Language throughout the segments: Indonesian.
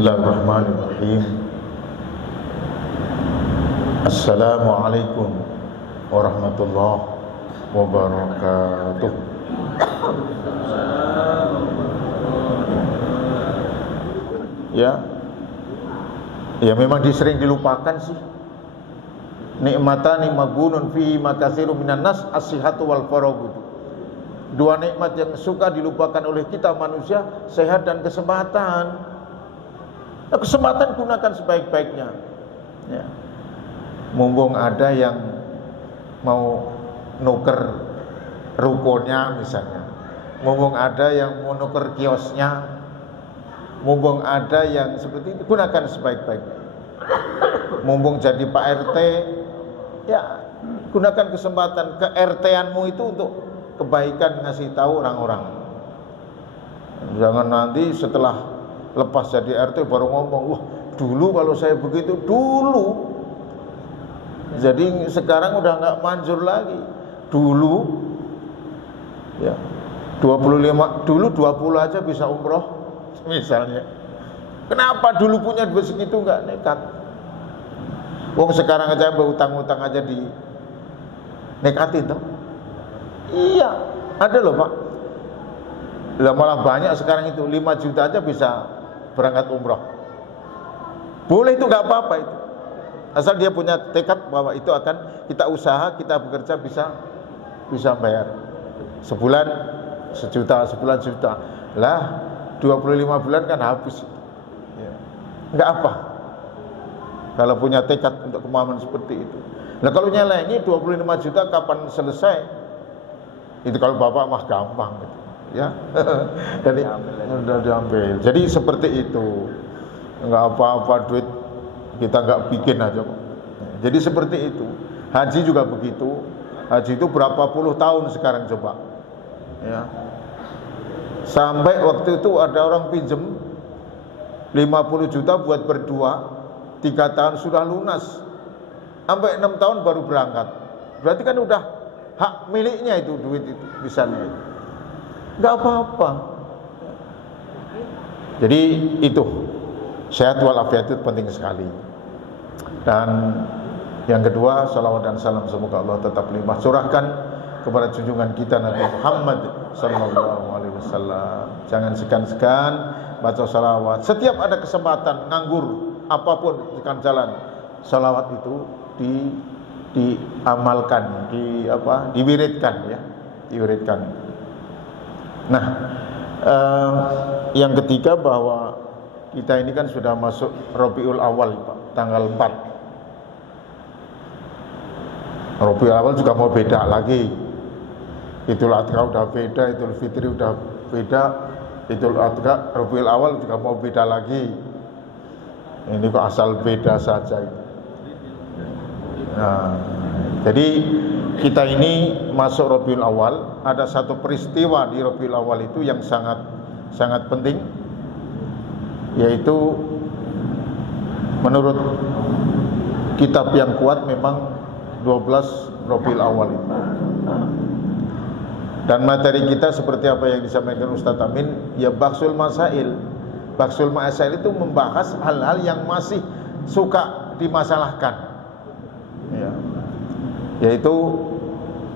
Bismillahirrahmanirrahim. Assalamualaikum warahmatullahi wabarakatuh. Ya memang sering dilupakan sih. Nikmatani maghunun fihi makatsirun minan nas as-sihhatu wal faragh. Dua nikmat yang suka dilupakan oleh kita manusia, sehat dan kesempatan. Nah, kesempatan gunakan sebaik-baiknya. Ya. Mumpung ada yang mau nuker rukonya misalnya, mumpung ada yang mau nuker kiosnya, mumpung ada yang seperti itu, gunakan sebaik-baiknya. Mumpung jadi Pak RT, ya gunakan kesempatan ke-RT-anmu itu untuk kebaikan, ngasih tahu orang-orang. Jangan nanti setelah lepas jadi RT baru ngomong, wah dulu kalau saya begitu dulu. Jadi sekarang udah nggak manjur lagi. Dulu ya 25, dulu 20 aja bisa umroh misalnya. Kenapa dulu punya duit segitu nggak nekat? Wong sekarang aja berutang-utang aja di nekatin toh. Iya, ada loh Pak. Lah malah banyak sekarang itu 5 juta aja bisa berangkat umroh. Boleh itu nggak apa-apa itu. Asal dia punya tekad bahwa itu akan kita usaha, kita bekerja bisa bayar. Sebulan 1 juta, sebulan juta. Lah 25 bulan kan habis. Ya. Nggak apa. Kalau punya tekad untuk kemampuan seperti itu. Nah kalau nyelengi 25 juta kapan selesai? Itu kalau bapak mah gampang gitu. Ya. Jadi udah diambil. Jadi seperti itu. Enggak apa-apa duit kita enggak bikin aja kok. Jadi seperti itu. Haji juga begitu. Haji itu berapa puluh tahun sekarang coba. Ya. Sampai waktu itu ada orang pinjem 50 juta buat berdua, 3 tahun sudah lunas. Sampai 6 tahun baru berangkat. Berarti kan udah hak miliknya itu duit itu misalnya. Enggak apa-apa. Jadi itu sehat walafiat itu penting sekali. Dan yang kedua, salawat dan salam semoga Allah tetap limpah curahkan kepada junjungan kita Nabi Muhammad sallallahu alaihi wasallam. Jangan segan-segan baca salawat. Setiap ada kesempatan nganggur apapun di jalan, salawat itu diamalkan, diwiridkan ya, diwiridkan. Nah, yang ketiga bahwa kita ini kan sudah masuk Rabiul Awal, Pak, tanggal 4. Rabiul Awal juga mau beda lagi. Idul Adha udah beda, Idul Fitri udah beda, Idul Adha, Rabiul Awal juga mau beda lagi. Ini kok asal beda saja. Nah, jadi kita ini masuk Rabiul Awal, ada satu peristiwa di Rabiul Awal itu yang sangat penting, yaitu menurut kitab yang kuat memang 12 Rabiul Awal itu. Dan materi kita seperti apa yang disampaikan Ustadz Amin, ya Baksul Masail. Baksul Masail itu membahas hal-hal yang masih suka dimasalahkan. Ya. Yaitu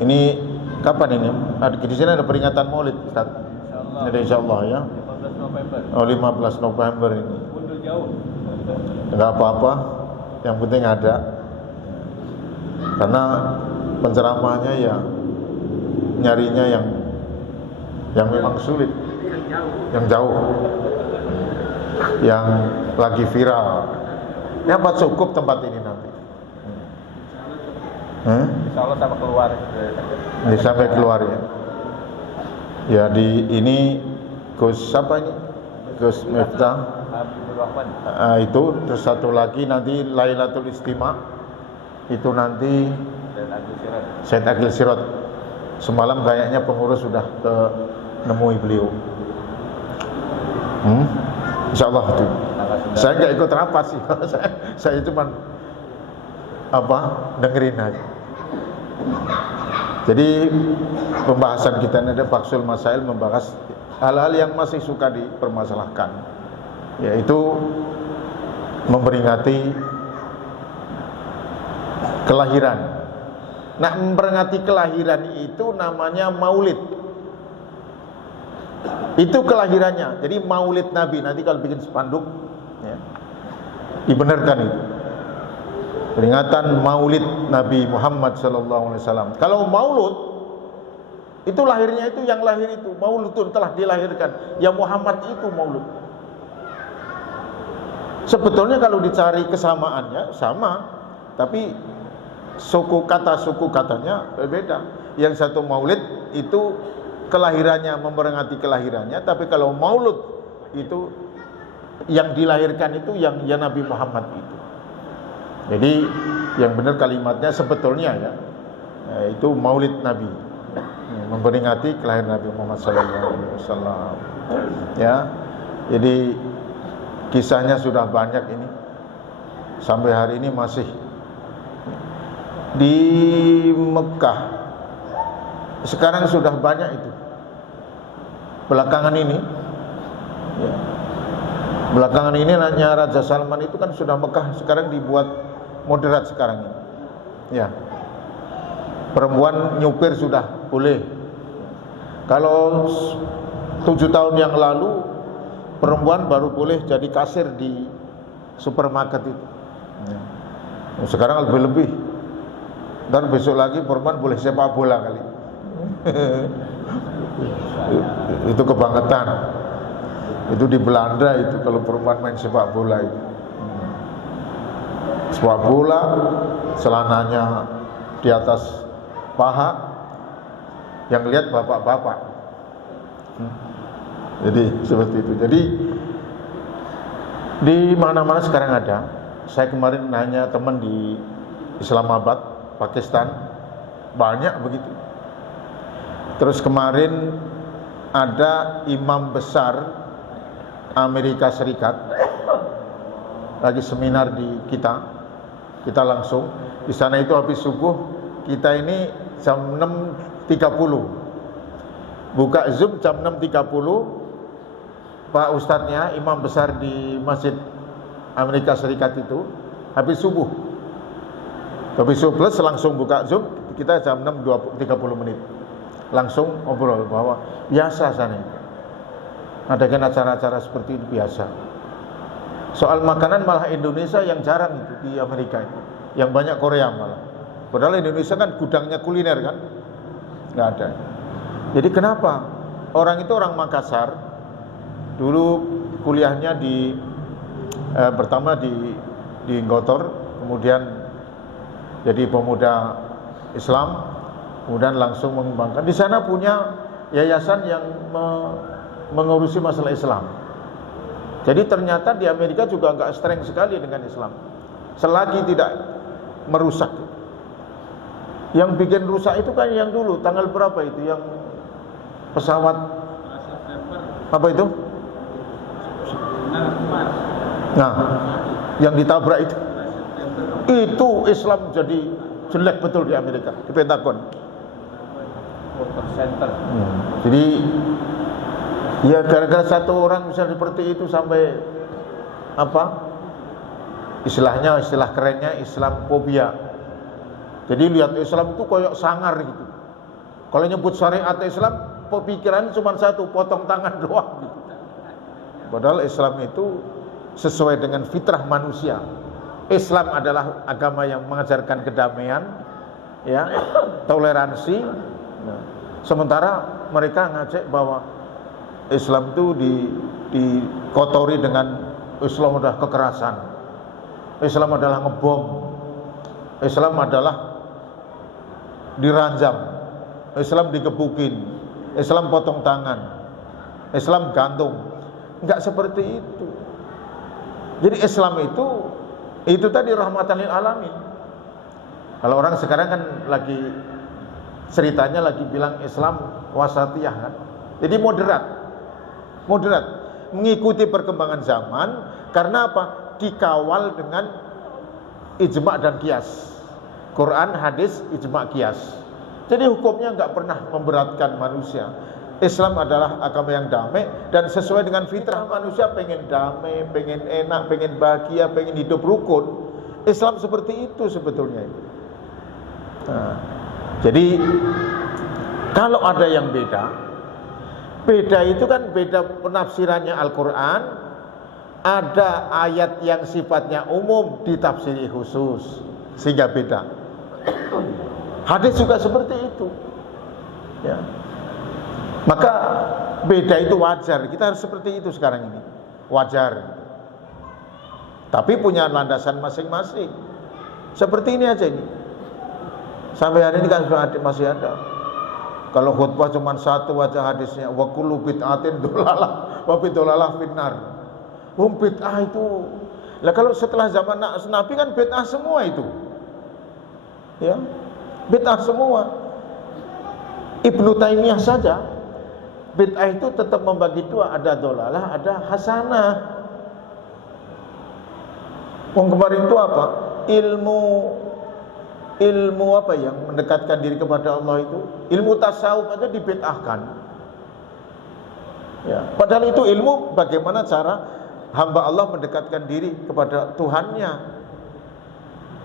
ini kapan ini? Di sini ada peringatan Maulid, Ustaz. Ada insyaallah ya. 15 November. Oh, 15 November ini. Mundur jauh. Enggak apa-apa, yang penting ada. Karena penceramahnya ya nyarinya yang memang sulit, yang jauh, yang lagi viral. Ya apa cukup tempat ini nanti? Insya Allah sampai keluar. Sampai keluar ya. Ya di ini Gus siapa ini? Gus Miftah. Itu terus satu lagi nanti Lailatul Istima. Itu nanti Said Agil Sirot. Semalam kayaknya pengurus sudah nemui beliau. Insyaallah itu. Saya nggak ikut rapat sih. saya cuma dengerin aja. Jadi pembahasan kita ini ada Baksul Masail, membahas hal-hal yang masih suka dipermasalahkan. yaitu memperingati kelahiran. Nah, memperingati kelahiran itu namanya maulid. Itu kelahirannya. Jadi maulid Nabi. Nanti kalau bikin spanduk, ya, dibenarkan itu. Peringatan maulid Nabi Muhammad SAW. Kalau maulud, itu lahirnya itu yang lahir itu. Mauludun telah dilahirkan. Ya Muhammad itu maulud. Sebetulnya kalau dicari kesamaannya sama, tapi suku katanya berbeda. Yang satu maulid itu kelahirannya, memperingati kelahirannya, tapi kalau maulud itu yang dilahirkan itu yang Nabi Muhammad itu. Jadi yang benar kalimatnya sebetulnya ya, itu maulid Nabi, memperingati kelahiran Nabi Muhammad SAW. Ya, jadi kisahnya sudah banyak ini, sampai hari ini masih di Mekah. Sekarang sudah banyak itu. Belakangan ini, ya, belakangan ini nanya Raja Salman itu kan sudah Mekah sekarang dibuat moderat sekarang ini. Ya, perempuan nyupir sudah boleh. Kalau 7 tahun yang lalu perempuan baru boleh jadi kasir di supermarket itu. Ya. Sekarang lebih-lebih. Dan besok lagi perempuan boleh sepak bola kali. Itu kebangetan. Itu di Belanda itu kalau perempuan main sepak bola itu. Sepak bola, celananya di atas paha, yang lihat bapak-bapak. Jadi seperti itu. Jadi di mana-mana sekarang ada. Saya kemarin nanya teman di Islamabad, Pakistan, banyak begitu. Terus kemarin ada imam besar Amerika Serikat lagi seminar di kita langsung di sana itu habis subuh, kita ini jam 6.30 buka Zoom jam 6.30. Pak Ustadznya imam besar di Masjid Amerika Serikat itu habis subuh plus langsung buka Zoom, kita jam 6.30 langsung ngobrol bahwa biasa sana adakan acara-acara seperti itu biasa. Soal makanan malah Indonesia yang jarang itu di Amerika itu, yang banyak Korea malah. Padahal Indonesia kan gudangnya kuliner kan, nggak ada. Jadi kenapa orang itu orang Makassar dulu kuliahnya pertama di Ngotor, kemudian jadi pemuda Islam, kemudian langsung mengembangkan. Di sana punya yayasan yang mengurusi masalah Islam. Jadi ternyata di Amerika juga enggak streng sekali dengan Islam, selagi tidak merusak. Yang bikin rusak itu kan yang dulu, tanggal berapa itu yang pesawat apa itu? Nah, yang ditabrak itu Islam jadi jelek betul di Amerika, di Pentagon. Jadi ya gara-gara satu orang bisa seperti itu sampai apa? Istilah kerennya Islamfobia. Jadi lihat Islam itu koyok sangar gitu. Kalau nyebut syariat Islam, pikiran cuma satu, potong tangan doang gitu. Padahal Islam itu sesuai dengan fitrah manusia. Islam adalah agama yang mengajarkan kedamaian, ya, toleransi. Nah, sementara mereka ngajak bahwa Islam itu dikotori dengan Islam adalah kekerasan, Islam adalah ngebom, Islam adalah diranjam, Islam digebukin, Islam potong tangan, Islam gantung. Enggak seperti itu. Jadi Islam itu tadi rahmatan lil alamin. Kalau orang sekarang kan lagi ceritanya lagi bilang Islam wasatiyah kan. Jadi moderat, mengikuti perkembangan zaman. Karena apa? Dikawal dengan ijma' dan qiyas. Quran, hadis, ijma' qiyas. Jadi hukumnya enggak pernah memberatkan manusia. Islam adalah agama yang damai dan sesuai dengan fitrah manusia, pengen damai, pengen enak, pengen bahagia, pengen hidup rukun. Islam seperti itu sebetulnya. Nah, jadi kalau ada yang beda itu kan beda penafsirannya Al-Quran. Ada ayat yang sifatnya umum ditafsiri khusus, sehingga beda. Hadis juga seperti itu, ya. Maka beda itu wajar. Kita harus seperti itu sekarang ini, wajar. Tapi punya landasan masing-masing. Seperti ini aja ini. Sampai hari ini kan masih ada. Kalau khutbah cuma satu aja hadisnya, wa kullu bid'atin dolalah wa bid'olalah finnar. Bid'ah itu. Lah kalau setelah zaman Nabi kan bid'ah semua itu. Ya. Bid'ah semua. Ibnu Taimiyah saja bid'ah itu tetap membagi dua, ada dolalah, ada hasanah. Kemarin itu apa? Ilmu apa yang mendekatkan diri kepada Allah itu? Ilmu tasawuf aja dibid'ahkan. Ya, padahal itu ilmu bagaimana cara hamba Allah mendekatkan diri kepada Tuhannya.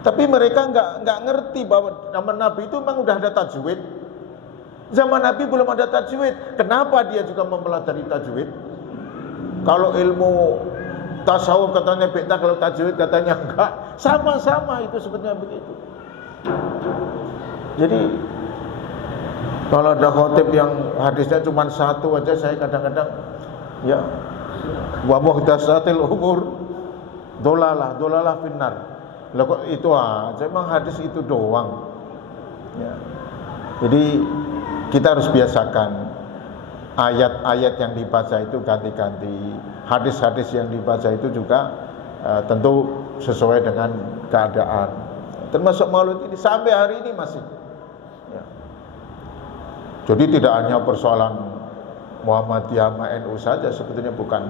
Tapi mereka nggak ngerti bahwa zaman Nabi itu memang udah ada tajwid. Zaman Nabi belum ada tajwid. Kenapa dia juga mempelajari tajwid? Kalau ilmu tasawuf katanya bid'ah, kalau tajwid katanya enggak. Sama-sama itu sebetulnya begitu. Jadi kalau ada khotib yang hadisnya cuma satu aja, saya kadang-kadang ya, wa muhdatsatil umur dolalah finnar. Lah kok itu aja, emang hadis itu doang. Ya. Jadi kita harus biasakan ayat-ayat yang dibaca itu ganti-ganti, hadis-hadis yang dibaca itu juga tentu sesuai dengan keadaan. Termasuk maulid ini sampai hari ini masih. Ya. Jadi tidak hanya persoalan Muhammadiyah sama NU saja, sebetulnya bukan.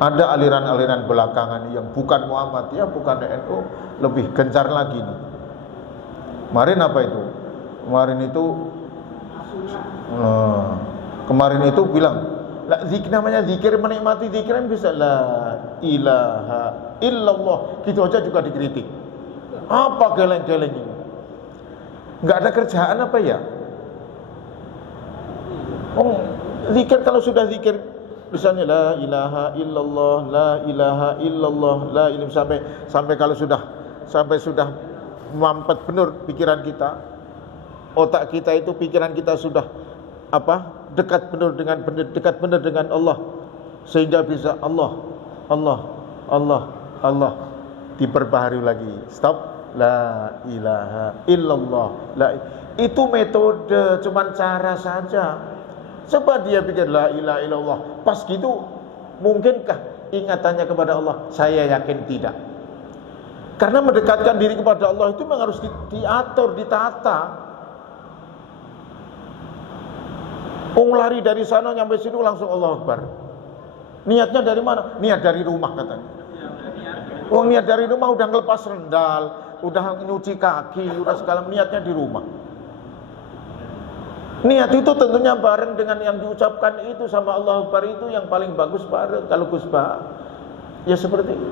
Ada aliran-aliran belakangan yang bukan Muhammadiyah, bukan NU, lebih gencar lagi nih. Kemarin apa itu? Kemarin itu bilang, namanya zikir, menikmati zikiran bisa la ilaha illallah, gitu aja juga dikritik. Apa geleng-geleng ini? Nggak ada kerjaan apa ya? Zikir kalau sudah zikir, misalnya la ilaha illallah, la ilaha illallah, la ilaha, sampai kalau sudah mampet benar pikiran kita, otak kita itu, pikiran kita sudah dekat benar dengan Allah, sehingga bisa Allah diperbaharui lagi. Stop, la ilaha illallah. Itu metode, cuman cara saja. Coba dia pikir la ilaha illallah, pas gitu mungkinkah ingatannya kepada Allah? Saya yakin tidak. Karena mendekatkan diri kepada Allah itu memang harus diatur, ditata. Lari dari sana nyampe sini langsung Allahu Akbar. Niatnya dari mana? Niat dari rumah katanya. Niat dari rumah udah ngelepas rendal, udah nyuci kaki, udah segala, niatnya di rumah. Niat itu tentunya bareng dengan yang diucapkan itu sama Allahu Akbar itu yang paling bagus bareng. Kalau Gusbah ya seperti itu.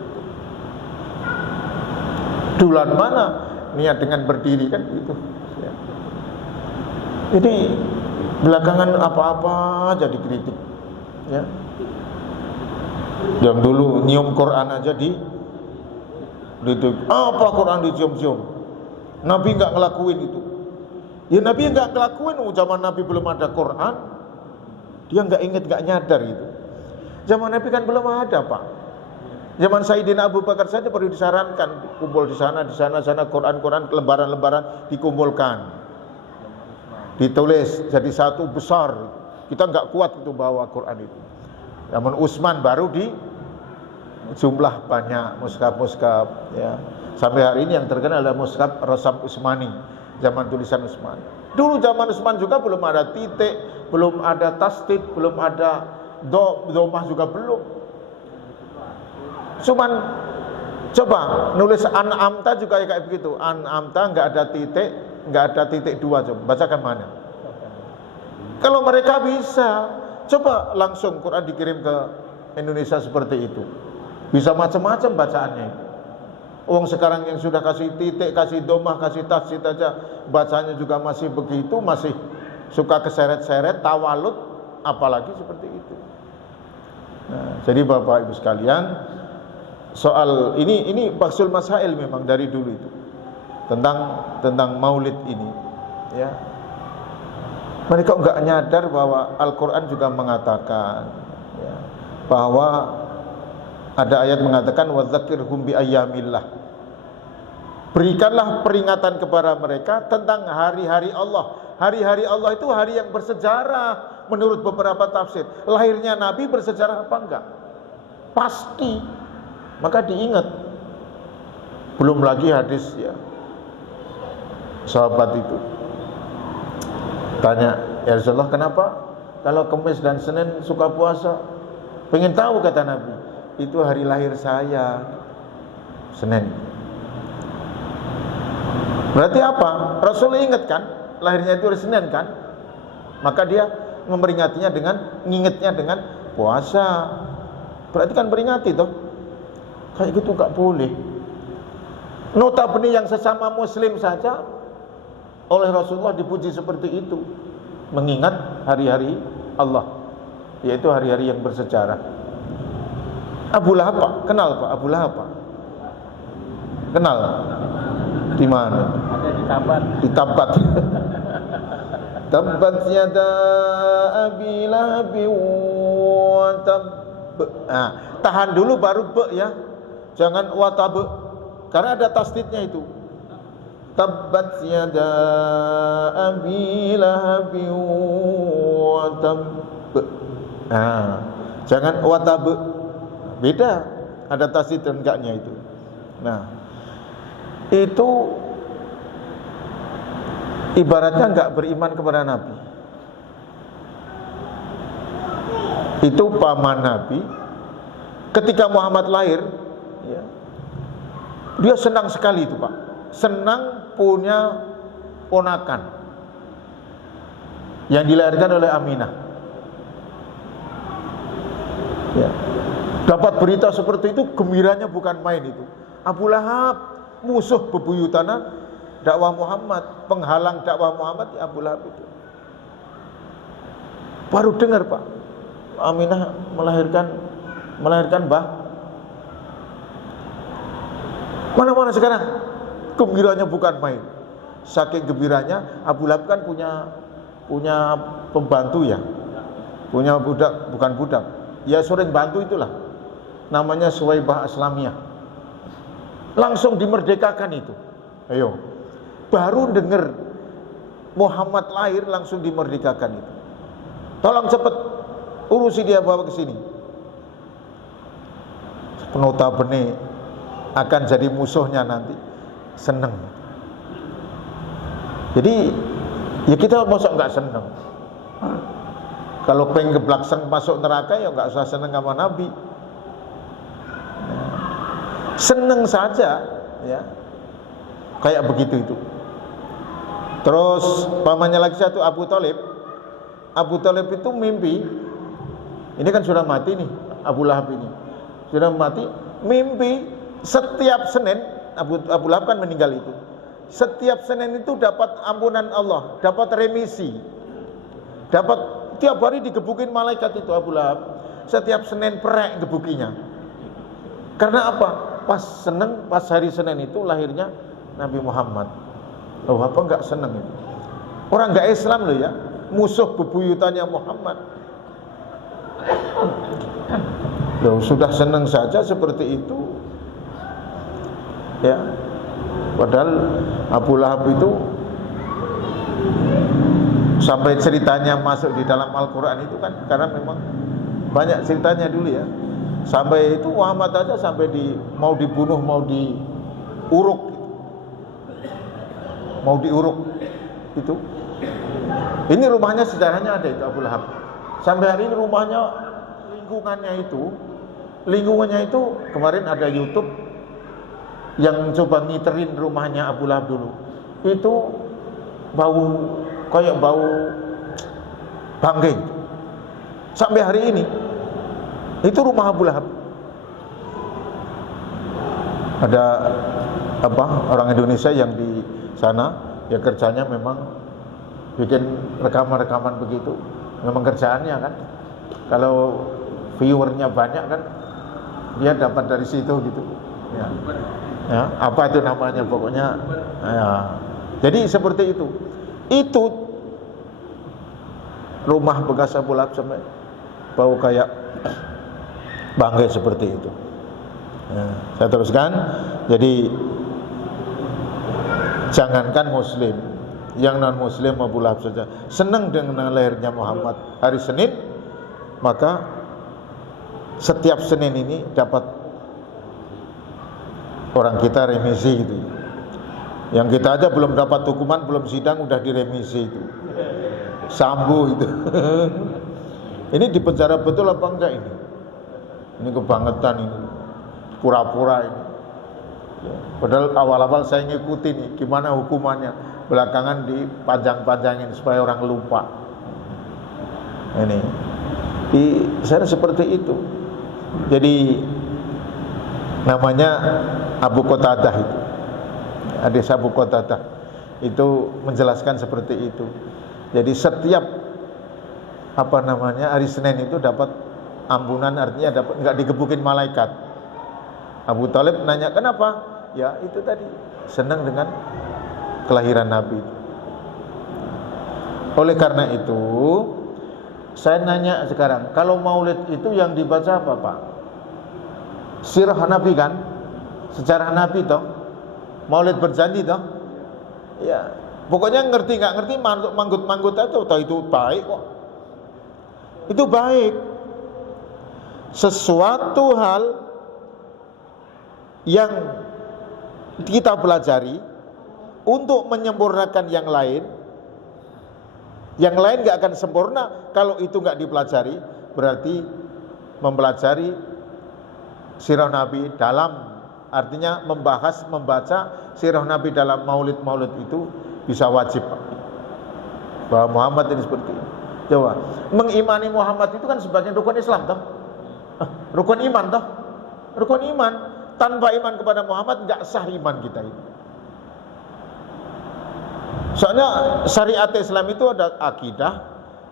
Duluan mana niat dengan berdiri kan gitu. Ya. Jadi belakangan apa-apa jadi kritik. Ya. Yang dulu nyium Quran aja apa Quran dicium-cium. Nabi nggak ngelakuin itu. Ya Nabi nggak ngelakuin, zaman Nabi belum ada Quran. Dia nggak inget, nggak nyadar itu. Zaman Nabi kan belum ada, Pak. Zaman Sayyidina Abu Bakar saja perlu disarankan, kumpul di sana, Quran, lembaran-lembaran dikumpulkan, ditulis jadi satu besar. Kita nggak kuat itu bawa Quran itu. Zaman Utsman baru di jumlah banyak mushaf, ya. Sampai hari ini yang terkenal adalah mushaf Rasam Utsmani, zaman tulisan Utsman. Dulu zaman Utsman juga belum ada titik, belum ada tasdid, belum ada domah juga belum. Cuman coba nulis An'amta juga kayak begitu. An'amta nggak ada titik 2, coba bacakan mana? Kalau mereka bisa, coba langsung Quran dikirim ke Indonesia seperti itu. Bisa macam-macam bacaannya itu. Sekarang yang sudah kasih titik, kasih domah, kasih tasydid aja, bacanya juga masih begitu, masih suka keseret-seret, tawalut, apalagi seperti itu. Nah, jadi Bapak Ibu sekalian, soal ini Bahsul Masail memang dari dulu itu tentang Maulid ini, ya. Mereka enggak nyadar bahwa Al-Quran juga mengatakan, ya, bahwa ada ayat mengatakan wadzakirhum bi ayyamillah. Berikanlah peringatan kepada mereka tentang hari-hari Allah. Hari-hari Allah itu hari yang bersejarah menurut beberapa tafsir. Lahirnya Nabi bersejarah apa enggak? Pasti. Maka diingat. Belum lagi hadis, ya. Sahabat itu tanya, ya Rasulullah, kenapa kalau Kamis dan Senin suka puasa? Pengen tahu, kata Nabi. Itu hari lahir saya, Senin. Berarti apa? Rasul ingat kan, lahirnya itu hari Senin kan? Maka dia memperingatinya dengan, ngingetnya dengan puasa. Berarti kan peringati toh. Kayak gitu gak boleh. Notabene yang sesama muslim saja oleh Rasulullah dipuji seperti itu, mengingat hari-hari Allah, yaitu hari-hari yang bersejarah. Abu Lahab, Pak, kenal Pak Abu Lahab, Pak? Kenal? Di mana? Ada di Tabat. Di Tabat. Tabbat yada Abi Lahab wa tab. Nah, tahan dulu baru be, ya. Jangan wa tab. Karena ada tasdidnya itu. Tabbat yada Abi Lahab wa tab. Nah, jangan wa tab. Beda, ada tasdid dan enggaknya itu. Nah, itu ibaratnya enggak beriman kepada Nabi. Itu paman Nabi. Ketika Muhammad lahir, ya, dia senang sekali itu, Pak. Senang punya ponakan yang dilahirkan oleh Aminah. Ya. Dapat berita seperti itu, gembiranya bukan main itu. Abu Lahab, musuh bebuyutan dakwah Muhammad, penghalang dakwah Muhammad, ya Abu Lahab itu. Baru dengar, Pak, Aminah melahirkan Mbah. Mana-mana sekarang gembiranya bukan main. Saking gembiranya, Abu Lahab kan punya pembantu, ya. Punya budak, bukan budak. Ya sering bantu itulah. Namanya Suwaibah Aslamiyah. Langsung dimerdekakan itu. Ayo. Baru dengar Muhammad lahir langsung dimerdekakan itu. Tolong cepet urusi dia, bawa ke sini. Notabene akan jadi musuhnya nanti. Seneng. Jadi ya kita masa enggak seneng. Kalau pengen geblakseng masuk neraka, ya enggak usah seneng sama Nabi. Seneng saja, ya, kayak begitu itu. Terus pamannya lagi satu, Abu Thalib. Abu Thalib itu mimpi. Ini kan sudah mati nih, Abu Lahab ini sudah mati. Mimpi setiap Senin, Abu Lahab kan meninggal itu. Setiap Senin itu dapat ampunan Allah, dapat remisi, dapat tiap hari digebukin malaikat itu Abu Lahab. Setiap Senin perek gebukinya. Karena apa? Pas hari Senin itu lahirnya Nabi Muhammad. Oh, apa enggak seneng itu? Orang enggak Islam loh, ya, musuh bebuyutannya Muhammad. Loh, sudah seneng saja seperti itu, ya. Padahal Abu Lahab itu sampai ceritanya masuk di dalam Al-Quran itu kan karena memang banyak ceritanya dulu, ya. Sampai itu Muhammad aja sampai mau dibunuh, mau diuruk itu. Ini rumahnya sejarahnya ada itu Abu Lahab. Sampai hari ini rumahnya, lingkungannya itu kemarin ada YouTube yang coba ngiterin rumahnya Abu Lahab dulu. Itu bau bangke. Sampai hari ini itu rumah Abu Lahab. Ada orang Indonesia yang di sana, ya kerjanya memang bikin rekaman-rekaman begitu. Memang kerjaannya kan, kalau viewernya banyak kan, dia dapat dari situ gitu. Ya, apa itu namanya pokoknya. Ya. Jadi seperti itu. Itu rumah bekas Abu Lahab sampai bau kayak bangkai seperti itu. Ya, saya teruskan. Jadi jangankan Muslim, yang non Muslim Abu Lahab saja senang dengan lahirnya Muhammad hari Senin, maka setiap Senin ini dapat orang kita remisi gitu. Yang kita aja belum dapat hukuman, belum sidang udah diremisi itu. Sambo itu. Ini di penjara betul apa enggak ini? Ini kebangetan ini. Pura-pura ini. Padahal awal-awal saya ngikutin nih gimana hukumannya. Belakangan dipanjang-panjangin supaya orang lupa. Ini. Di sana seperti itu. Jadi namanya Abu Qatadah itu. Hadis Abu Qatadah itu menjelaskan seperti itu. Jadi setiap hari Senin itu dapat ampunan, artinya dapat enggak digebukin malaikat. Abu Thalib nanya kenapa? Ya itu tadi senang dengan kelahiran Nabi. Oleh karena itu saya nanya sekarang, kalau maulid itu yang dibaca apa Pak? Sirah Nabi kan? Sejarah Nabi toh? Maulid berjanji toh? Ya, pokoknya ngerti nggak ngerti manggut-manggut aja, toh itu baik kok. Itu baik. Sesuatu hal yang kita pelajari untuk menyempurnakan yang lain nggak akan sempurna kalau itu nggak dipelajari. Berarti mempelajari sirah Nabi dalam, artinya membaca sirah Nabi dalam maulid itu bisa wajib bahwa Muhammad ini seperti ini. Coba, mengimani Muhammad itu kan sebagian rukun Islam toh? Rukun iman toh? Rukun iman. Tanpa iman kepada Muhammad nggak sah iman kita ini. Soalnya syariat Islam itu ada akidah,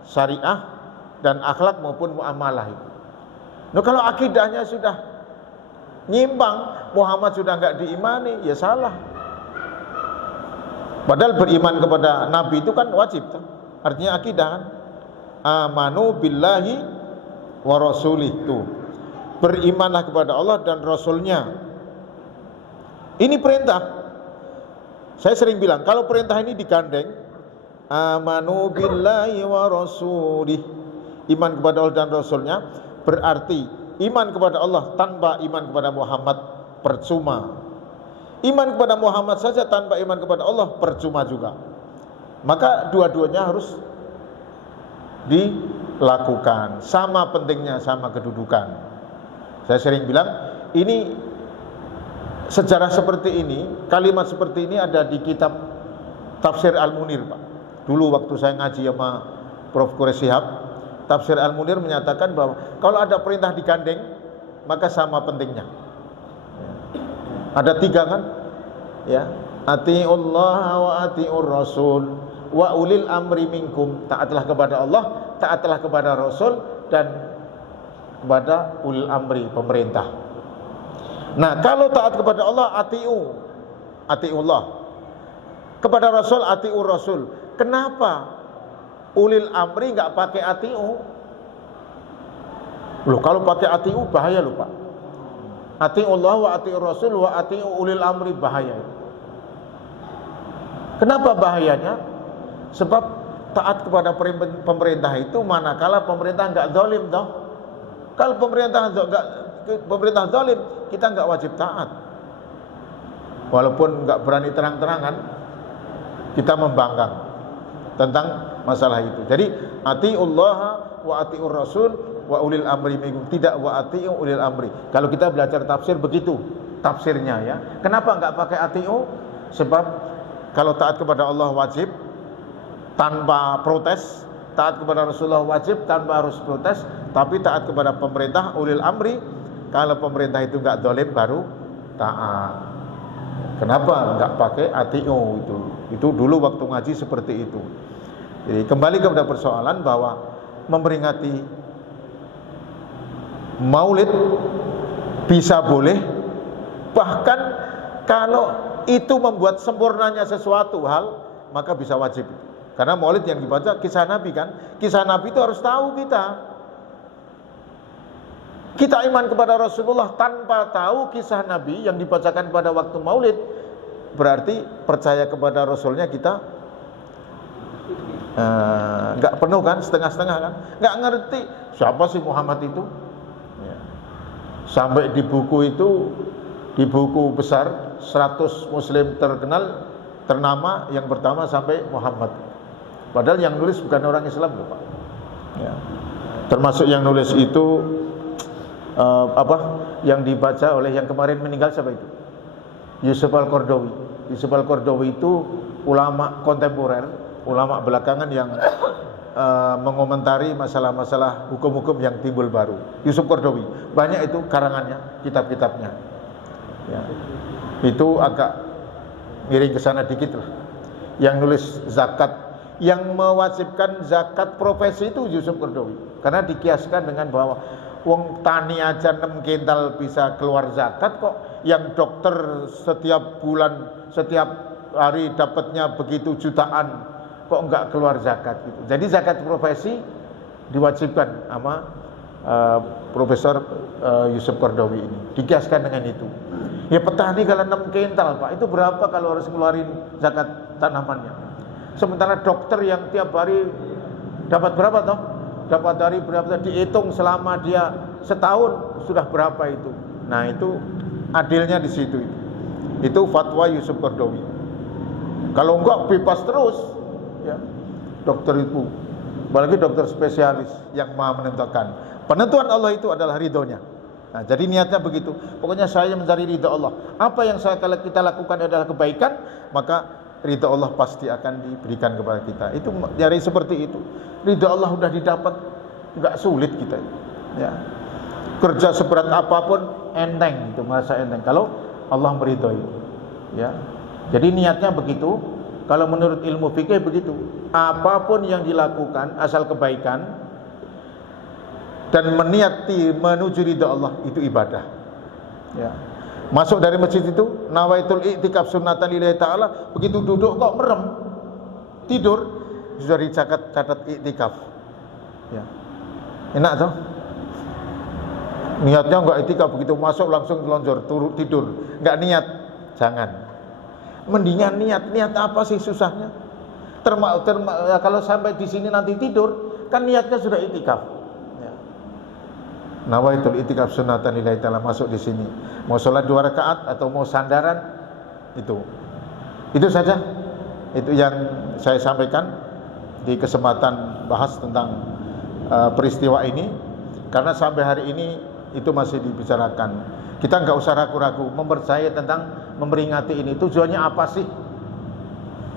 syariah, dan akhlak maupun muamalah itu. Nah, kalau akidahnya sudah nyimpang, Muhammad sudah nggak diimani, ya salah. Padahal beriman kepada Nabi itu kan wajib tuh. Artinya akidah kan. Amanu billahi wa rasulih tuh. Berimanlah kepada Allah dan Rasulnya. Ini perintah. Saya sering bilang, kalau perintah ini digandeng, amanu billahi wa rasulih, iman kepada Allah dan Rasulnya, berarti iman kepada Allah tanpa iman kepada Muhammad percuma. Iman kepada Muhammad saja tanpa iman kepada Allah percuma juga. Maka dua-duanya harus dilakukan. Sama pentingnya, sama kedudukan. Saya sering bilang, ini sejarah seperti ini, kalimat seperti ini ada di kitab Tafsir Al-Munir, Pak. Dulu waktu saya ngaji sama Prof. Quraish Shihab, Tafsir Al-Munir menyatakan bahwa kalau ada perintah digandeng, maka sama pentingnya. Ada 3 kan? Ya, atiullah wa atiur rasul wa ulil amri minkum. Taatlah kepada Allah, taatlah kepada Rasul, dan kepada ulil amri, pemerintah. Nah, kalau taat kepada Allah, atiullah. Kepada Rasul, atiur Rasul. Kenapa ulil amri nggak pakai atiu? Loh, kalau pakai atiu bahaya loh Pak. Atiullah wa atiur Rasul wa atiu ulil amri, bahaya. Kenapa bahayanya? Sebab taat kepada pemerintah itu manakala pemerintah nggak zalim toh. Kalau pemerintah zalim, kita nggak wajib taat. Walaupun nggak berani terang-terangan, kita membangkang tentang masalah itu. Jadi atiullah wa atiur rasul wa ulil amri minkum, tidak wa atiu ulil amri. Kalau kita belajar tafsir begitu tafsirnya ya. Kenapa nggak pakai atiu? Sebab kalau taat kepada Allah wajib tanpa protes, taat kepada Rasulullah wajib tanpa harus protes, tapi taat kepada pemerintah ulil amri, kalau pemerintah itu enggak zalim baru taat. Kenapa enggak pakai ATO itu? Itu dulu waktu ngaji seperti itu. Jadi kembali kepada persoalan bahwa memperingati Maulid bisa boleh, bahkan kalau itu membuat sempurnanya sesuatu hal, maka bisa wajib. Karena Maulid yang dibaca kisah Nabi kan, kisah Nabi itu harus tahu kita. Kita iman kepada Rasulullah tanpa tahu kisah Nabi yang dibacakan pada waktu Maulid, berarti percaya kepada Rasulnya kita nggak penuh kan, setengah-setengah kan, nggak ngerti siapa sih Muhammad itu. Ya. Sampai di buku itu, di buku besar 100 Muslim terkenal ternama, yang pertama sampai Muhammad. Padahal yang nulis bukan orang Islam loh, Pak. Ya. Termasuk yang nulis itu yang dibaca oleh yang kemarin meninggal siapa itu? Yusuf Al-Qaradawi. Yusuf Al-Qaradawi itu ulama kontemporer, ulama belakangan yang mengomentari masalah-masalah hukum-hukum yang timbul baru. Yusuf Qaradawi, banyak itu karangannya, kitab-kitabnya. Ya. Itu agak miring ke sana dikit lah. Yang nulis zakat, yang mewajibkan zakat profesi itu Yusuf Qaradawi. Karena dikiaskan dengan bahwa wong tani aja 6 kintal bisa keluar zakat kok, yang dokter setiap bulan, setiap hari dapatnya begitu jutaan, kok enggak keluar zakat gitu. Jadi zakat profesi diwajibkan sama Profesor Yusuf Qaradawi ini. Dikiaskan dengan itu. Ya petani kalau 6 kintal Pak, itu berapa kalau harus keluarin zakat tanamannya? Sementara dokter yang tiap hari dapat berapa toh? Dapat dari berapa, dihitung selama dia setahun sudah berapa itu. Nah itu adilnya di situ. Itu fatwa Yusuf Qaradawi. Kalau enggak bebas terus, ya dokter itu, apalagi dokter spesialis yang maha menentukan. Penentuan Allah itu adalah ridhonya. Nah, jadi niatnya begitu. Pokoknya saya mencari ridho Allah. Apa yang kita lakukan adalah kebaikan, maka ridho Allah pasti akan diberikan kepada kita. Itu dari seperti itu. Ridho Allah sudah didapat, enggak sulit kita. Ya. Kerja seberat apapun enteng, itu merasa enteng kalau Allah meridhoi. Ya. Jadi niatnya begitu. Kalau menurut ilmu fikih begitu. Apapun yang dilakukan asal kebaikan dan meniati menuju ridho Allah, itu ibadah. Ya. Masuk dari masjid itu, nawaitul i'tikaf sunnatan lillahi ta'ala, begitu duduk kok merem, tidur, sudah dicatat i'tikaf. Ya. Enak toh? Niatnya enggak i'tikaf, begitu masuk langsung telonjor, turun tidur, enggak niat, jangan. Mendingan niat apa sih susahnya? Kalau sampai di sini nanti tidur, kan niatnya sudah i'tikaf. Ya. Nawaitul i'tikaf sunnatan lillahi ta'ala, masuk di sini. Mau sholat 2 rakaat atau mau sandaran, itu saja. Itu yang saya sampaikan di kesempatan bahas tentang peristiwa ini. Karena sampai hari ini itu masih dibicarakan. Kita nggak usah ragu-ragu mempercayai tentang memperingati ini. Tujuannya apa sih?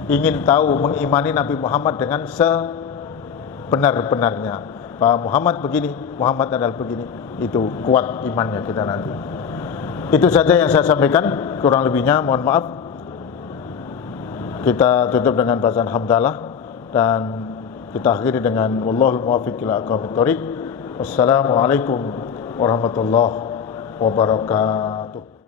Ingin tahu, mengimani Nabi Muhammad dengan sebenar-benarnya. Bahwa Muhammad begini, Muhammad adalah begini. Itu kuat imannya kita nanti. Itu saja yang saya sampaikan, kurang lebihnya mohon maaf. Kita tutup dengan bacaan hamdalah dan kita akhiri dengan wallahul muwaffiq ila aqwamit thoriq. Wassalamualaikum warahmatullahi wabarakatuh.